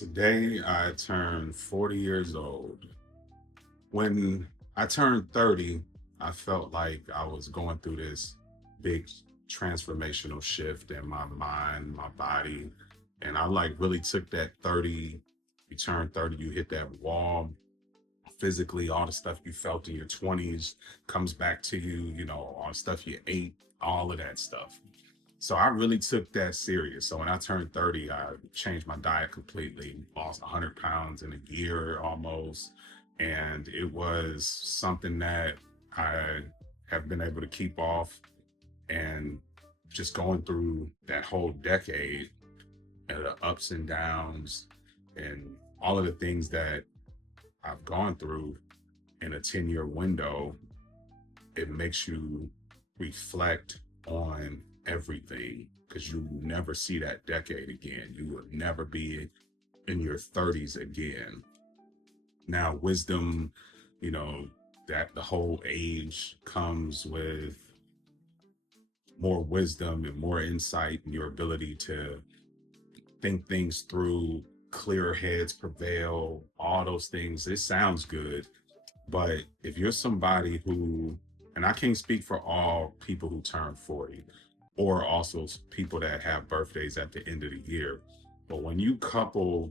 Today I turned 40 years old. When I turned 30, I felt like I was going through this big transformational shift in my mind, my body. And I like really took that 30, you turn 30, you hit that wall physically, all the stuff you felt in your 20s comes back to you, all the stuff you ate, all of that stuff. So I really took that serious. So when I turned 30, I changed my diet completely, lost 100 pounds in a year almost. And it was something that I have been able to keep off. And just going through that whole decade and the ups and downs and all of the things that I've gone through in a 10-year window, it makes you reflect on everything because you will never see that decade again. You will never be in your 30s again. Now, wisdom, you know, that the whole age comes with more wisdom and more insight and your ability to think things through, clear heads prevail, all those things. It sounds good. But if you're somebody who, and I can't speak for all people who turn 40 or also people that have birthdays at the end of the year, but when you couple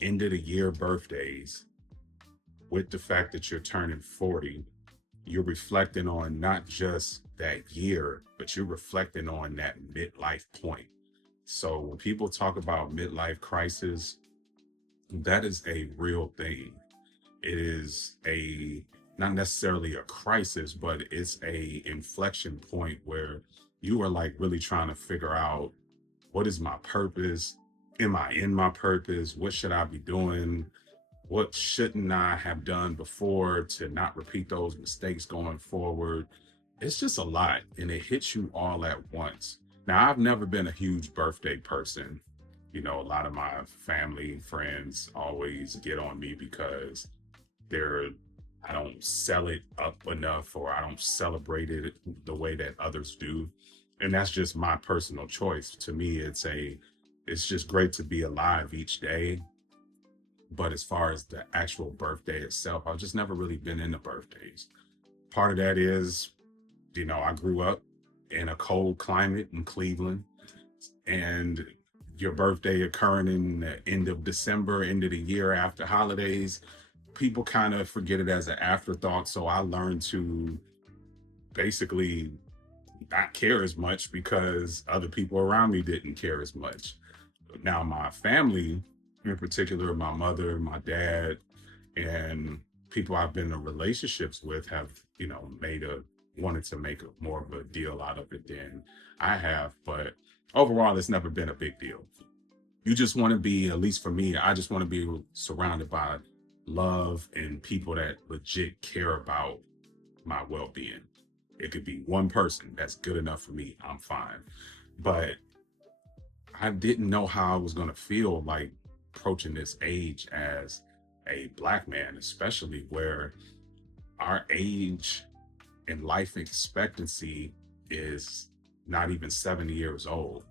end of the year birthdays with the fact that you're turning 40, you're reflecting on not just that year, but you're reflecting on that midlife point. So when people talk about midlife crisis, that is a real thing. It is a not necessarily a crisis, but it's a inflection point where you are like really trying to figure out, what is my purpose? Am I in my purpose? What should I be doing? What shouldn't I have done before to not repeat those mistakes going forward? It's just a lot and it hits you all at once. Now, I've never been a huge birthday person. A lot of my family, friends always get on me because they're I don't sell it up enough or I don't celebrate it the way that others do. And that's just my personal choice. To me, it's just great to be alive each day. But as far as the actual birthday itself, I've just never really been into birthdays. Part of that is, I grew up in a cold climate in Cleveland, and your birthday occurring in the end of December, end of the year after holidays, people kind of forget it as an afterthought. So I learned to basically not care as much because other people around me didn't care as much. Now, my family, in particular, my mother, my dad, and people I've been in relationships with have, wanted to make more of a deal out of it than I have. But overall, it's never been a big deal. You just want to be, at least for me, I just want to be surrounded by love and people that legit care about my well-being. It could be one person that's good enough for me. I'm fine. But I didn't know how I was going to feel like approaching this age as a Black man, especially where our age and life expectancy is not even 70 years old.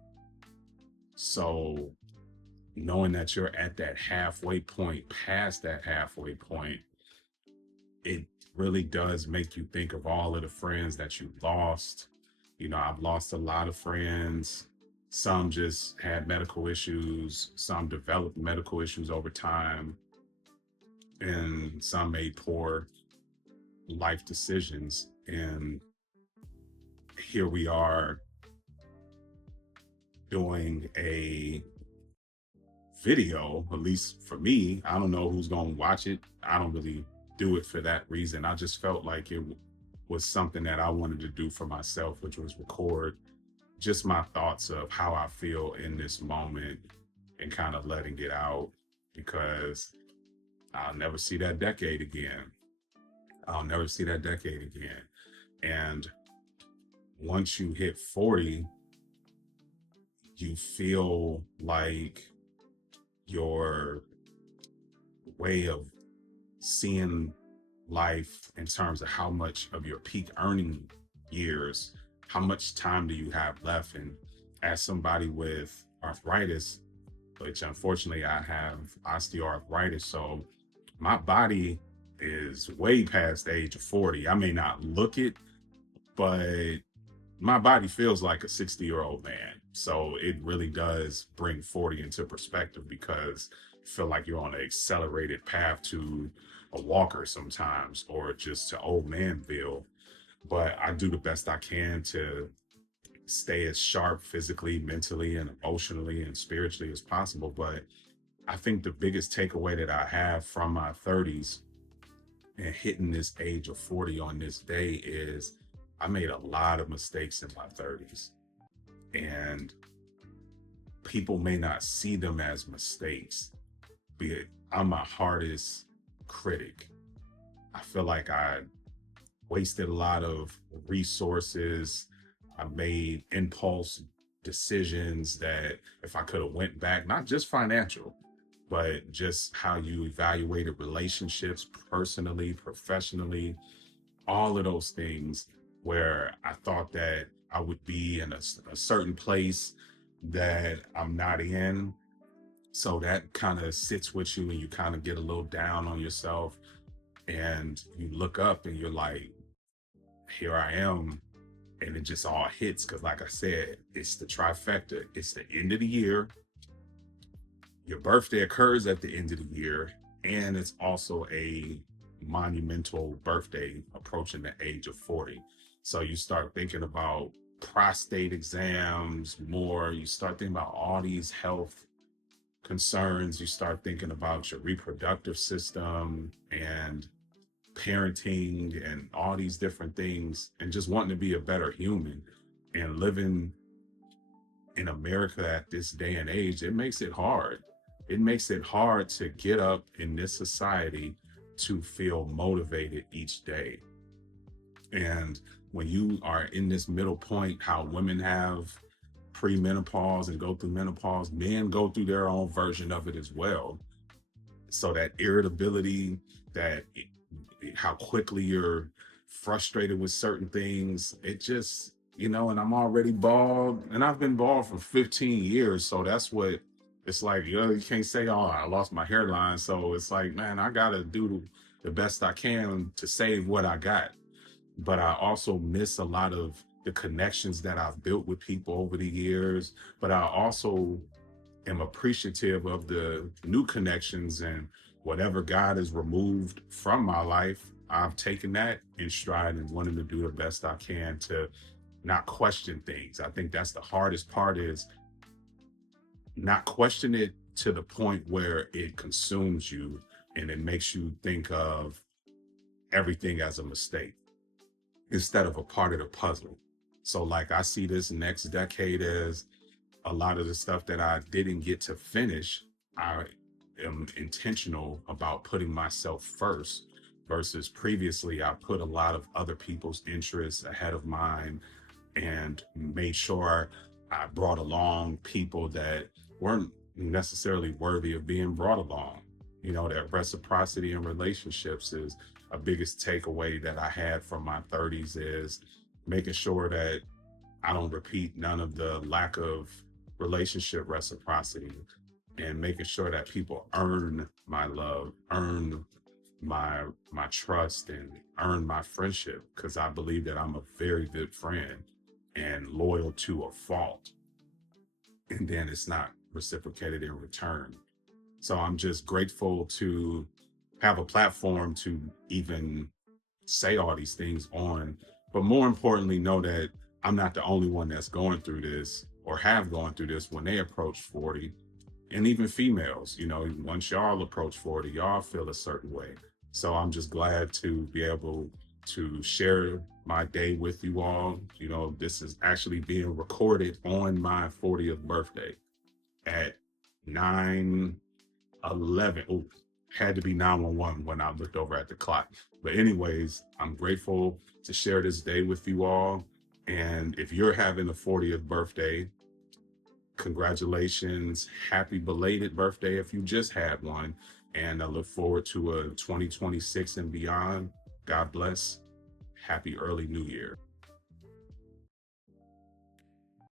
So knowing that you're at that halfway point, past that halfway point, it really does make you think of all of the friends that you lost. I've lost a lot of friends. Some just had medical issues, some developed medical issues over time, and some made poor life decisions. And here we are doing a video, at least for me. I don't know who's going to watch it. I don't really do it for that reason. I just felt like it was something that I wanted to do for myself, which was record just my thoughts of how I feel in this moment and kind of letting it out, because I'll never see that decade again. I'll never see that decade again. And once you hit 40, you feel like your way of seeing life in terms of how much of your peak earning years, how much time do you have left? And as somebody with arthritis, which unfortunately I have osteoarthritis. So my body is way past the age of 40. I may not look it, but my body feels like a 60-year-old man. So it really does bring 40 into perspective, because you feel like you're on an accelerated path to a walker sometimes, or just to old manville. But I do the best I can to stay as sharp physically, mentally, and emotionally and spiritually as possible. But I think the biggest takeaway that I have from my 30s and hitting this age of 40 on this day is I made a lot of mistakes in my 30s. And people may not see them as mistakes, be it I'm my hardest critic. I feel like I wasted a lot of resources. I made impulse decisions that if I could have went back, not just financial, but just how you evaluated relationships personally, professionally, all of those things, where I thought that I would be in a certain place that I'm not in. So that kind of sits with you and you kind of get a little down on yourself, and you look up and you're like, here I am. And it just all hits, because like I said, it's the trifecta. It's the end of the year. Your birthday occurs at the end of the year, and it's also a monumental birthday approaching the age of 40. So you start thinking about prostate exams more. You start thinking about all these health concerns. You start thinking about your reproductive system and parenting and all these different things, and just wanting to be a better human. And living in America at this day and age, it makes it hard. It makes it hard to get up in this society to feel motivated each day. And when you are in this middle point, how women have premenopause and go through menopause, men go through their own version of it as well. So that irritability, that how quickly you're frustrated with certain things, it just, and I'm already bald, and I've been bald for 15 years. So that's what it's like. You can't say, oh, I lost my hairline. So it's like, man, I got to do the best I can to save what I got. But I also miss a lot of the connections that I've built with people over the years. But I also am appreciative of the new connections, and whatever God has removed from my life, I've taken that in stride and wanting to do the best I can to not question things. I think that's the hardest part, is not question it to the point where it consumes you and it makes you think of everything as a mistake instead of a part of the puzzle. So like, I see this next decade as a lot of the stuff that I didn't get to finish. I am intentional about putting myself first, versus previously I put a lot of other people's interests ahead of mine, and made sure I brought along people that weren't necessarily worthy of being brought along. That reciprocity in relationships is a biggest takeaway that I had from my 30s, is making sure that I don't repeat none of the lack of relationship reciprocity, and making sure that people earn my love, earn my trust, and earn my friendship, because I believe that I'm a very good friend and loyal to a fault, and then it's not reciprocated in return. So I'm just grateful to have a platform to even say all these things on, but more importantly, know that I'm not the only one that's going through this or have gone through this when they approach 40. And even females, once y'all approach 40, y'all feel a certain way. So I'm just glad to be able to share my day with you all. This is actually being recorded on my 40th birthday at 9:11. Oh, had to be 911 when I looked over at the clock. But anyways, I'm grateful to share this day with you all. And if you're having a 40th birthday, congratulations. Happy belated birthday if you just had one. And I look forward to a 2026 and beyond. God bless. Happy early New Year.